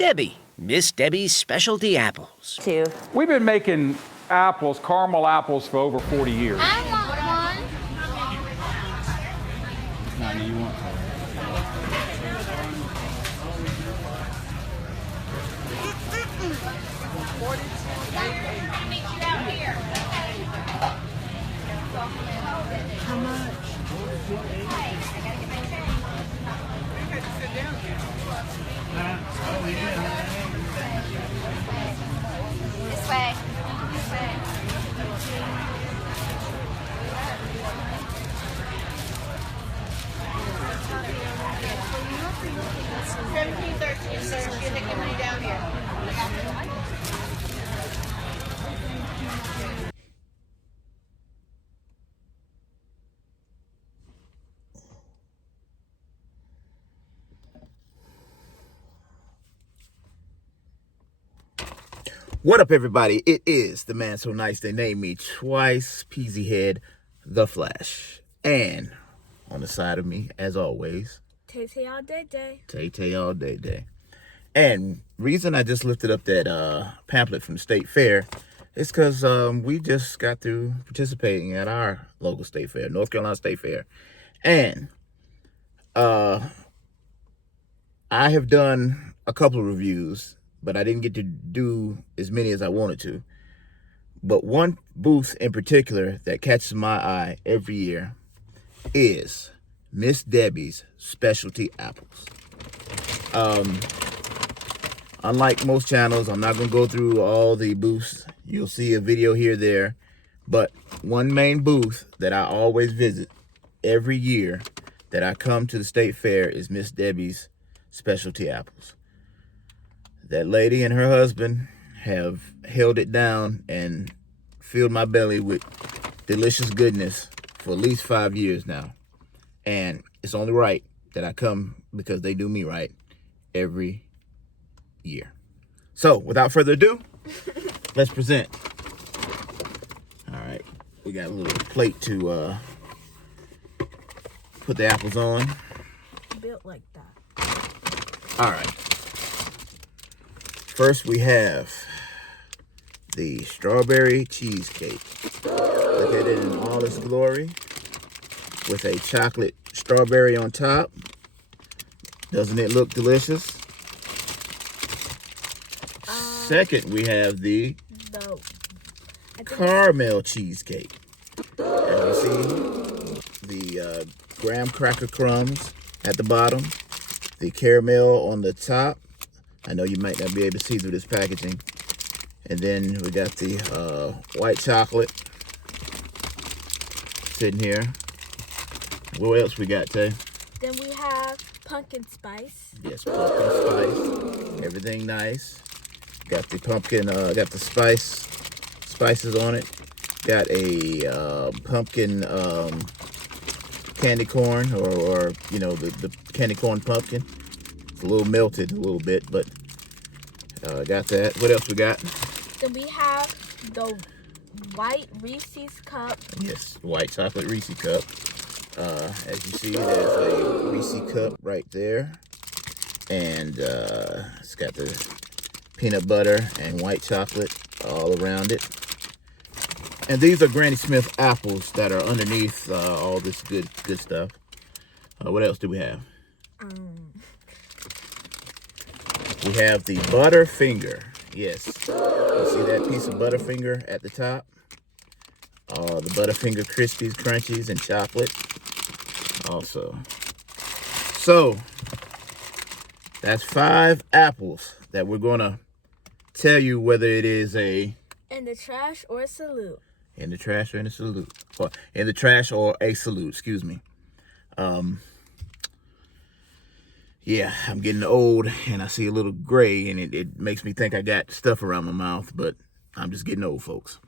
Debbie, Miss Debbie's Specialty Apples. We've been making apples, caramel apples, for over 40 years. I want one. Now, you want How much? This way. This way. $17.13, sir. If you take your money down here. What up, everybody? It is the man so nice they named me twice, Peasy Head, the Flash. And on the side of me, as always, Tay-Tay all day day. Tay-Tay all day day. And reason I just lifted up that pamphlet from the state fair is because we just got through participating at our local state fair, North Carolina State Fair. And I have done a couple of reviews, but I didn't get to do as many as I wanted to. But one booth in particular that catches my eye every year is Miss Debbie's Specialty Apples. Unlike most channels, I'm not going to go through all the booths. You'll see a video here or there. But one main booth that I always visit every year that I come to the state fair is Miss Debbie's Specialty Apples. That lady and her husband have held it down and filled my belly with delicious goodness for at least 5 years now. And it's only right that I come because they do me right every year. So, without further ado, let's present. All right, we got a little plate to put the apples on. Built like that. All right. First, we have the strawberry cheesecake. Look at it in all its glory with a chocolate strawberry on top. Doesn't it look delicious? Second, we have the caramel cheesecake. As you see, the graham cracker crumbs at the bottom, the caramel on the top. I know you might not be able to see through this packaging. And then we got the white chocolate sitting here. What else we got, Tay? Then we have pumpkin spice. Yes, pumpkin spice. Everything nice. Got the pumpkin, got the spices on it. Got a pumpkin candy corn, or you know, the candy corn pumpkin. It's a little melted a little bit, but got that. What else we got? Then we have the white Reese's cup. Yes, white chocolate Reese cup. As you see, there's a Reese cup right there. And it's got the peanut butter and white chocolate all around it. And these are Granny Smith apples that are underneath all this good stuff. What else do we have? We have the Butterfinger. Yes. You see that piece of Butterfinger at the top? The Butterfinger Crispies, Crunchies, and chocolate. Also. So, that's 5 apples that we're going to tell you whether it is a... in the trash or a salute. In the trash or in the salute. Or in the trash or a salute, excuse me. Yeah, I'm getting old and I see a little gray and it makes me think I got stuff around my mouth, but I'm just getting old, folks.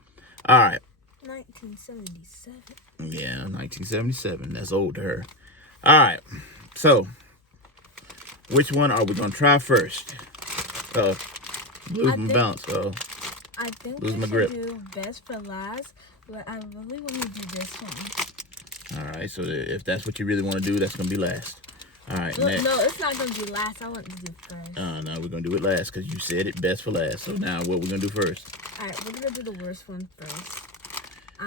All right. 1977. Yeah, 1977. That's old to her. All right. So, which one are we going to try first? Lose my balance. I think lose we my should grip. do best for last, but I really want to do this one. All right. So, if that's what you really want to do, that's going to be last. All right, No, next. it's not gonna be last. I want to do first. No, we're gonna do it last because you said it best for last. So now what we're gonna do first? All right, we're gonna do the worst one first.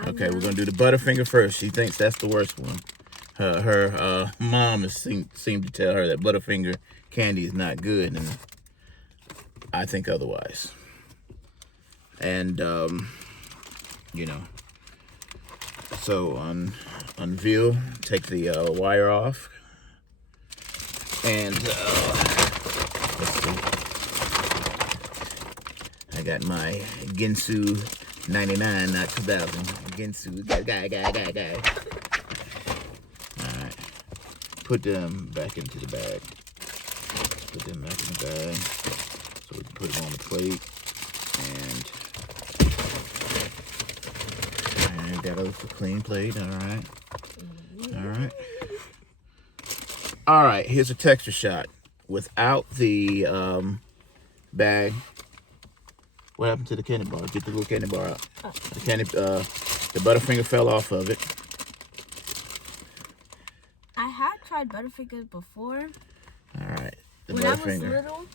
Okay, we're gonna do the Butterfinger first. She thinks that's the worst one. Her mom has seemed to tell her that Butterfinger candy is not good, and I think otherwise. And you know, so unveil, take the wire off, and let's see. I got my Ginsu 99, not 2000. Ginsu, guy. All right, put them back into the bag. Put them back in the bag so we can put them on the plate. And got a clean plate. All right. Here's a texture shot without the bag. What happened to the candy bar? Get the little candy bar out. The Butterfinger fell off of it. I had tried Butterfinger before. All right. The When I was Butterfinger. little,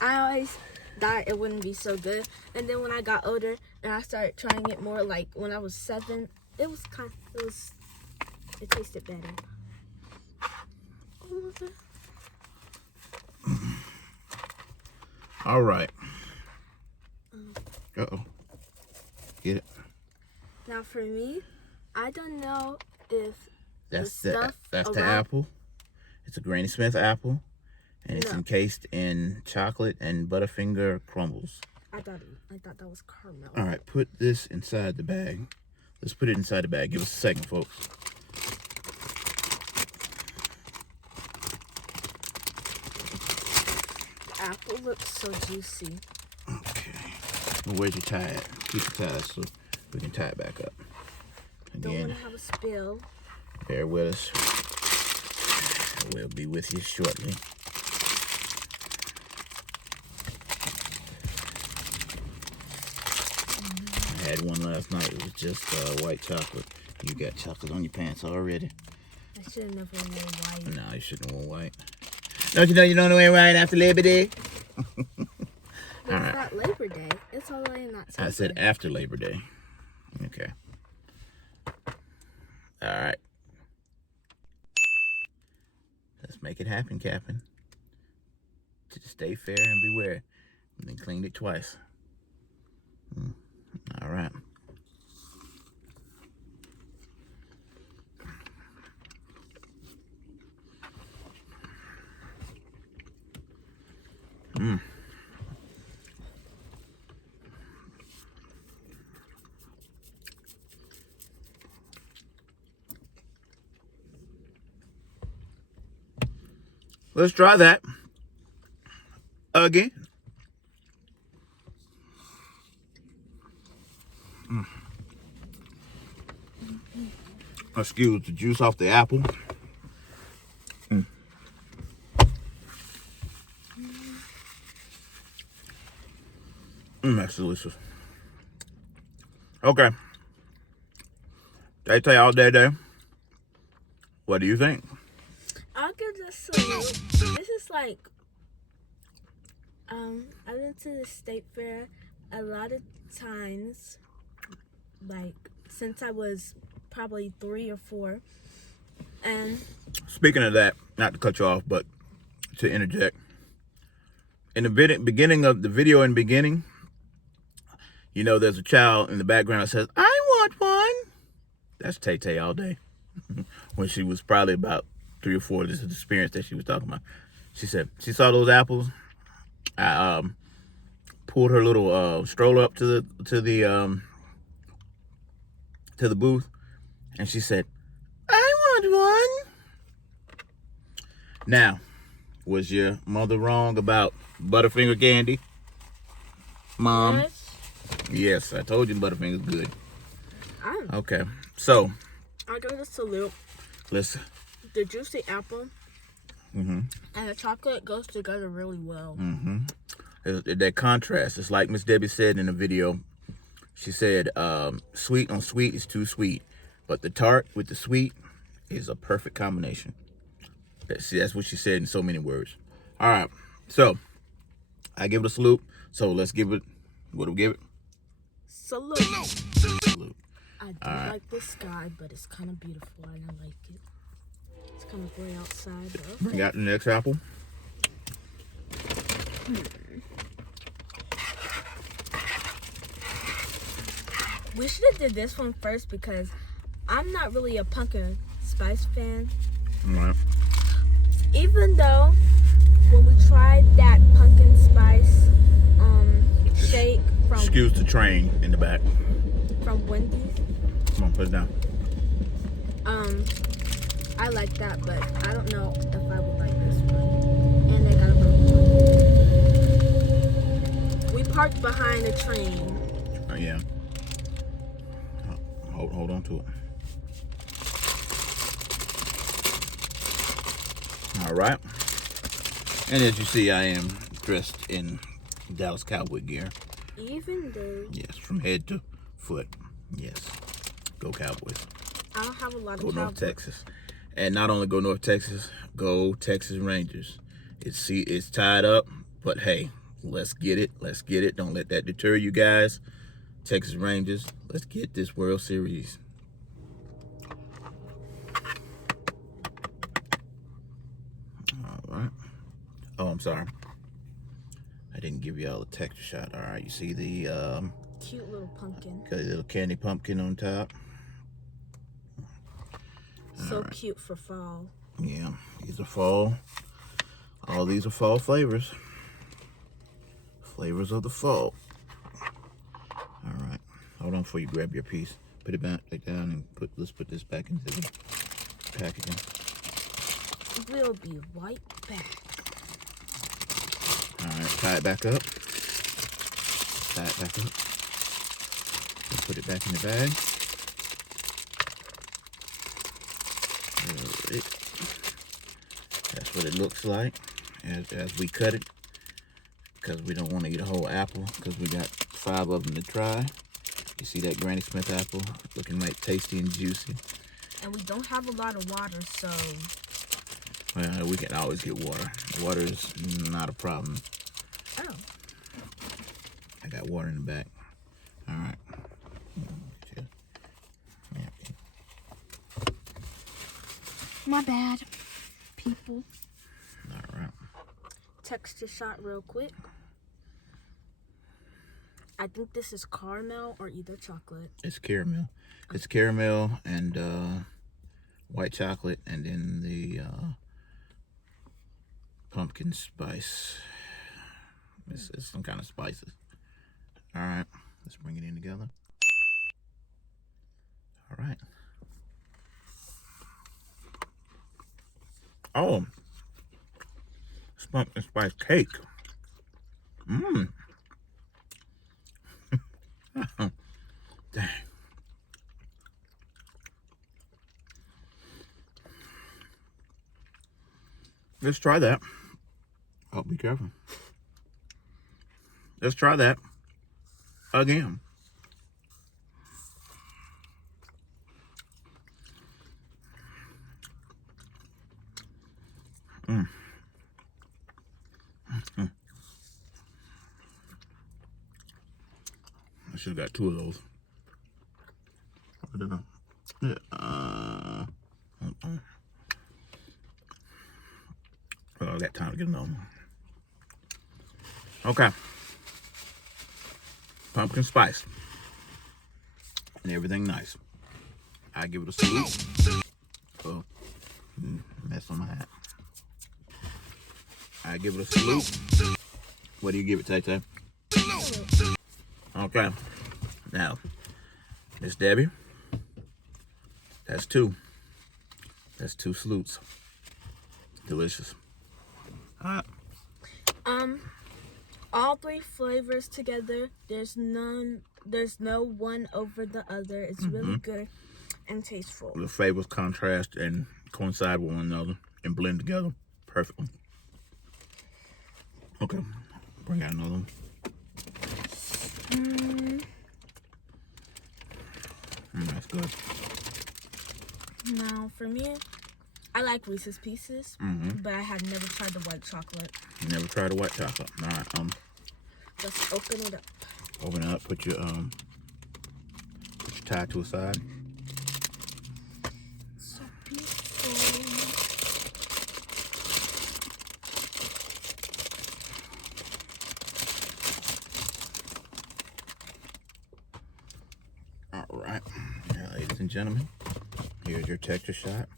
I always thought it wouldn't be so good. And then when I got older and I started trying it more, like when I was 7, it tasted better. All right. Uh-oh. Get it? Now for me, I don't know if That's the stuff the around- apple. It's a Granny Smith apple. And it's No. encased in chocolate and Butterfinger crumbles. I thought that was caramel. All right, put this inside the bag. Let's put it inside the bag. Give us a second, folks. Apple looks so juicy. Okay. Well, where'd you tie it? Keep it tied so we can tie it back up. Don't want Again, to have a spill. bear with us. We'll be with you shortly. I had one last night. It was just white chocolate. You got chocolate on your pants already. I should have never worn white. No, you shouldn't wear white. Don't you know you don't wear white after Labor Day? It's not Labor Day. It's already not. I said after Labor Day. Okay. All right. Let's make it happen, Captain. To stay fair and beware. And then cleaned it twice. All right. Let's try that again. Excuse the juice off the apple. That's delicious. Okay. Tay all day. What do you think? I'll give this a salute. This is like, I went to the state fair a lot of times, like since I was probably 3 or 4, and Speaking of that, not to cut you off, but to interject. In the beginning of the video, you know, there's a child in the background that says, "I want one." That's Tay Tay all day. When she was probably about 3 or 4, this is the experience that she was talking about. She said she saw those apples. I pulled her little stroller up to the booth, and she said, "I want one." Now, was your mother wrong about Butterfinger candy, Mom? Yes, I told you Butterfinger's good. Okay, so I'll give it a salute. let's. The juicy apple and the chocolate goes together really well. That contrast. It's like Miss Debbie said in the video. She said, "Sweet on sweet is too sweet, but the tart with the sweet is a perfect combination." See, that's what she said in so many words. All right, so I give it a salute. So let's give it. What do we give it? Salute. Salute. I do like the sky, but it's kind of beautiful. I don't like it. It's kind of gray outside, though. Bring out the next apple. We should have did this one first because I'm not really a pumpkin spice fan. All right. Even though when we tried that pumpkin spice shake from Excuse the train in the back. Wendy's, Come on, put it down. I like that, but I don't know if I would like this one. And they got a little. We parked behind a train. Oh, yeah. Hold on to it. All right. And as you see, I am dressed in Dallas Cowboy gear. Even though Yes, from head to foot. Yes. Go Cowboys. I don't have a lot of Go North cowboy. Texas. And not only go North Texas, go Texas Rangers. It's tied up, but hey, let's get it. Let's get it. Don't let that deter you guys. Texas Rangers, let's get this World Series. All right. Oh, I'm sorry. I didn't give y'all a texture shot. All right, you see the Cute little pumpkin. got a little candy pumpkin on top. So cute for fall. Yeah, these are fall. All these are fall flavors. Flavors of the fall. All right, hold on before you grab your piece. Put it back down and let's put this back into the packaging. We'll be right back. All right, tie it back up. Tie it back up. Let's put it back in the bag. All right. That's what it looks like as we cut it, because we don't want to eat a whole apple because we got 5 of them to try. You see that Granny Smith apple looking like tasty and juicy. And we don't have a lot of water, so Well, we can always get water. Water is not a problem. oh. I got water in the back. All right. My bad, people. All right. Texture shot real quick. I think this is caramel or either chocolate. It's caramel. It's caramel and white chocolate, and then the pumpkin spice. It's some kind of spices. All right. Let's bring it in together. All right. Oh, it's pumpkin spice cake. Mmm. Dang. Let's try that. Oh, be careful. Let's try that again. I should have got 2 of those. I don't know. Yeah. Well, I got time to get another one. Okay. Pumpkin spice. And everything nice. I give it a salute. Oh, mess on my hat. I give it a salute. What do you give it, Tay Tay? Okay. Now, Miss Debbie, that's 2. That's 2 salutes. Delicious. All right. All 3 flavors together. There's no one over the other. It's really good and tasteful. The flavors contrast and coincide with one another and blend together perfectly. Okay. Bring out another one. Mm. That's good. Now for me, I like Reese's Pieces, but I have never tried the white chocolate. You never tried the white chocolate. All right. Just open it up. Open it up. Put your tie to a side. So beautiful. All right, now, ladies and gentlemen, here's your texture shot.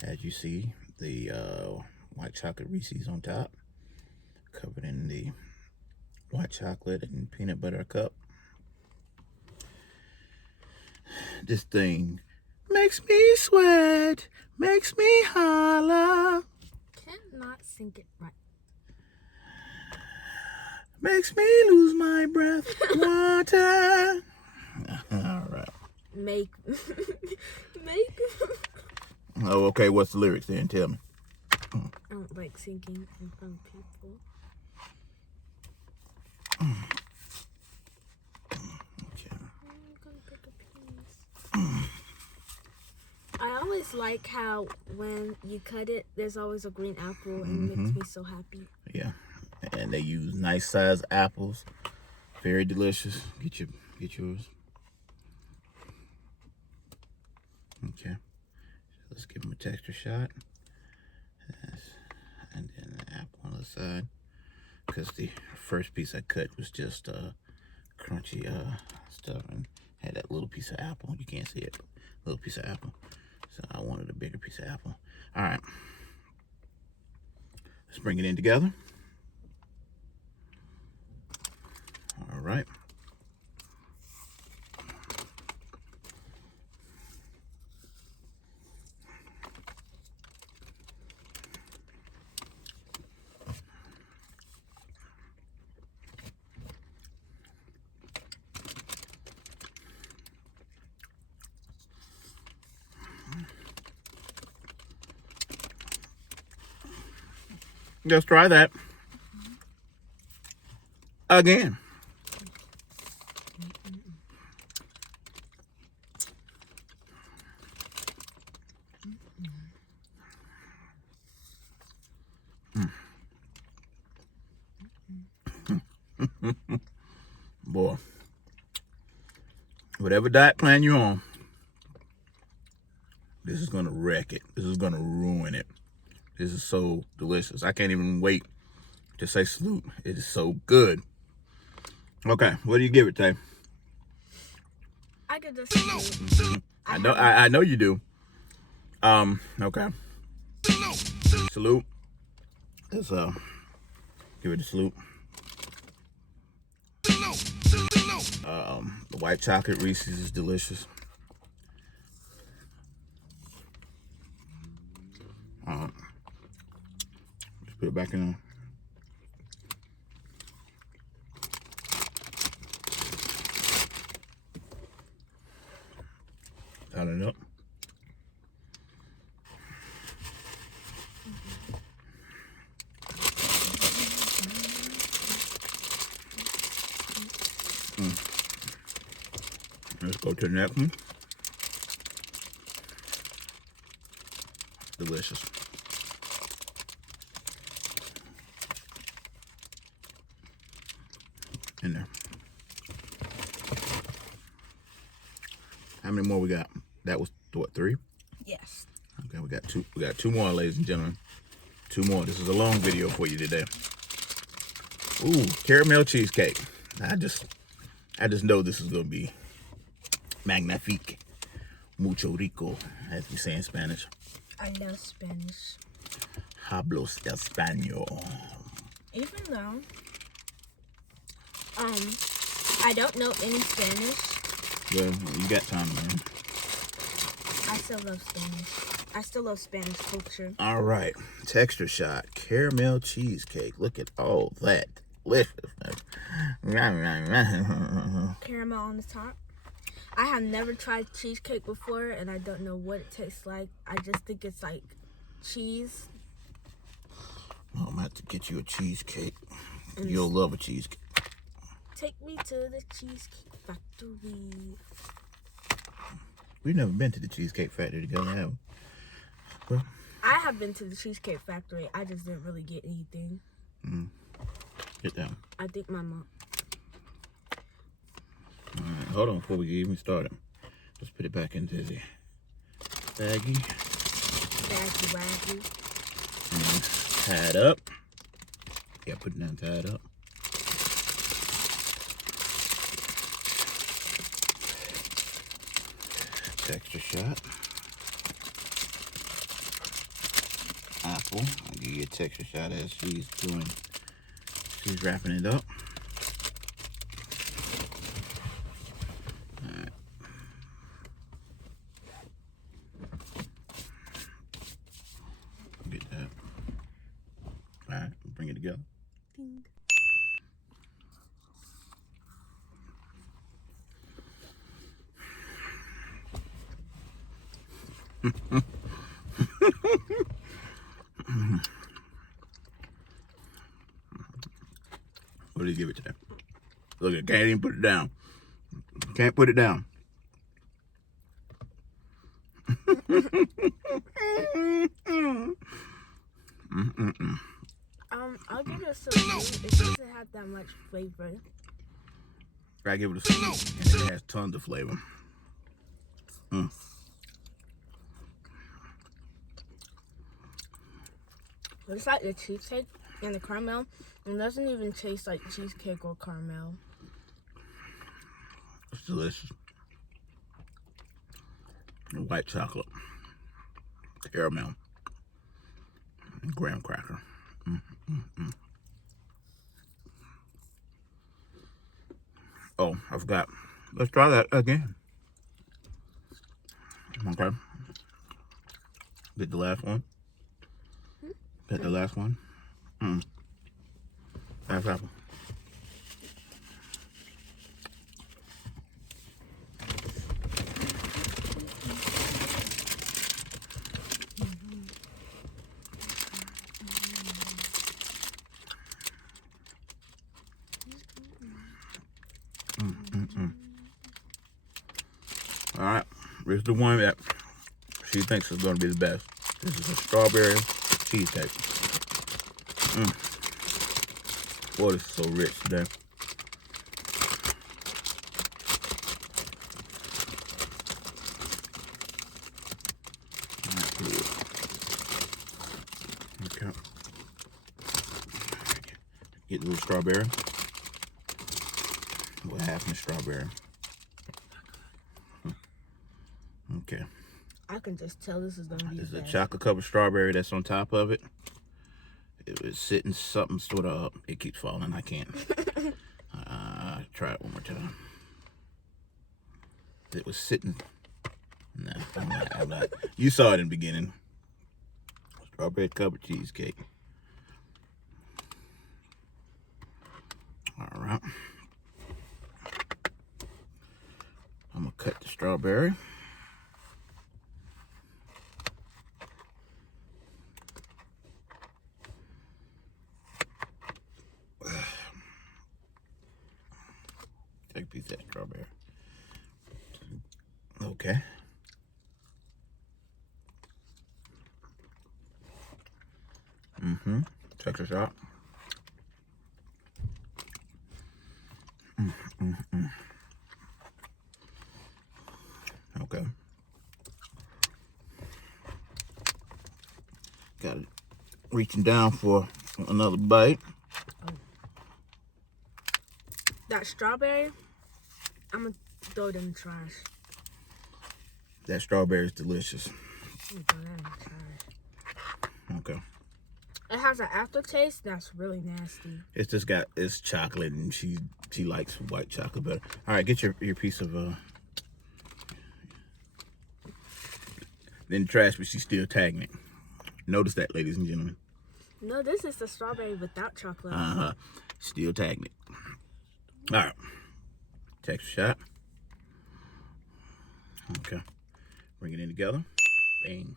As you see, the white chocolate Reese's on top, covered in the white chocolate and peanut butter cup. This thing makes me sweat, makes me holler, Cannot sink it right. makes me lose my breath. Water. All right. Make. Oh, okay. What's the lyrics then? Tell me. I don't like singing in front of people. Okay. I'm gonna pick a piece. I always like how when you cut it, there's always a green apple, and it makes me so happy. Yeah, and they use nice sized apples. Very delicious. Get yours. Okay. Let's give them a texture shot. Yes. And then the apple on the side. Because the first piece I cut was just crunchy stuff and had that little piece of apple. You can't see it. Little piece of apple. So I wanted a bigger piece of apple. All right. Let's bring it in together. All right. Just try that again. Boy, whatever diet plan you're on, this is gonna wreck it. This is gonna ruin it. This is so delicious. I can't even wait to say salute. It is so good. Okay, what do you give it, Tay? I could just. I know you do. Okay. Salute. Let's give it a salute. The white chocolate Reese's is delicious. Just put it back in there. Tighten it up. Let's go to the next one. Delicious. In there. How many more we got? That was what, 3? Yes. Okay, we got 2. We got 2 more, ladies and gentlemen. 2 more. This is a long video for you today. Ooh, caramel cheesecake. I just know this is gonna be magnifique, mucho rico, as we say in Spanish. I love Spanish. Hablos español. Even though I don't know any Spanish, Well, you got time, man. I still love Spanish. I still love Spanish culture. All right, texture shot, caramel cheesecake. Look at all that deliciousness. Caramel on the top. I have never tried cheesecake before, and I don't know what it tastes like. I just think it's like cheese. I'm gonna have to get you a cheesecake. You'll love a cheesecake. Take me to the Cheesecake Factory. We've never been to the Cheesecake Factory together, have we? Well, I have been to the Cheesecake Factory. I just didn't really get anything. Get down. I think my mom. All right, hold on before we even start it. Let's put it back into the baggie. Baggy waggy. And tie it up. Yeah, put it down, tie it up. Texture shot. Apple. I'll give you a texture shot as she's wrapping it up. Alright. Get that. Alright, bring it together. Ding. What do you give it to them? Look, I can't even put it down. Can't put it down. I'll give it a salute. It doesn't have that much flavor. I give it a salute, and it has tons of flavor. It's like the cheesecake and the caramel. It doesn't even taste like cheesecake or caramel. It's delicious. And white chocolate, caramel, and graham cracker. Oh, I forgot. Let's try that again. Okay. Get the last one. Get the last one. Last apple. All right, here's the one that she thinks is going to be the best. This is a strawberry cheesecake. Boy, this is so rich today. All right, okay. Get a little strawberry. What happened to strawberry? Okay. I can just tell this is gonna be There's a fast. chocolate covered strawberry that's on top of it. It was sitting something sort of up. It keeps falling. I can't. Try it one more time. It was sitting. No, I'm not. You saw it in the beginning. Strawberry covered cheesecake. All right. I'm gonna cut the strawberry. Take a piece of that strawberry. Okay. Check this out. Okay. Got it. Reaching down for another bite. That strawberry, I'm gonna throw it in the trash. That strawberry is delicious. I'm gonna throw that in the trash. Okay. It has an aftertaste that's really nasty. It's just got, it's chocolate, and she likes white chocolate better. All right, get your piece of in the trash, but she's still tagging it. Notice that, ladies and gentlemen. No, this is the strawberry without chocolate. Still tagging it. All right. Texture shot. Okay. Bring it in together. Bang.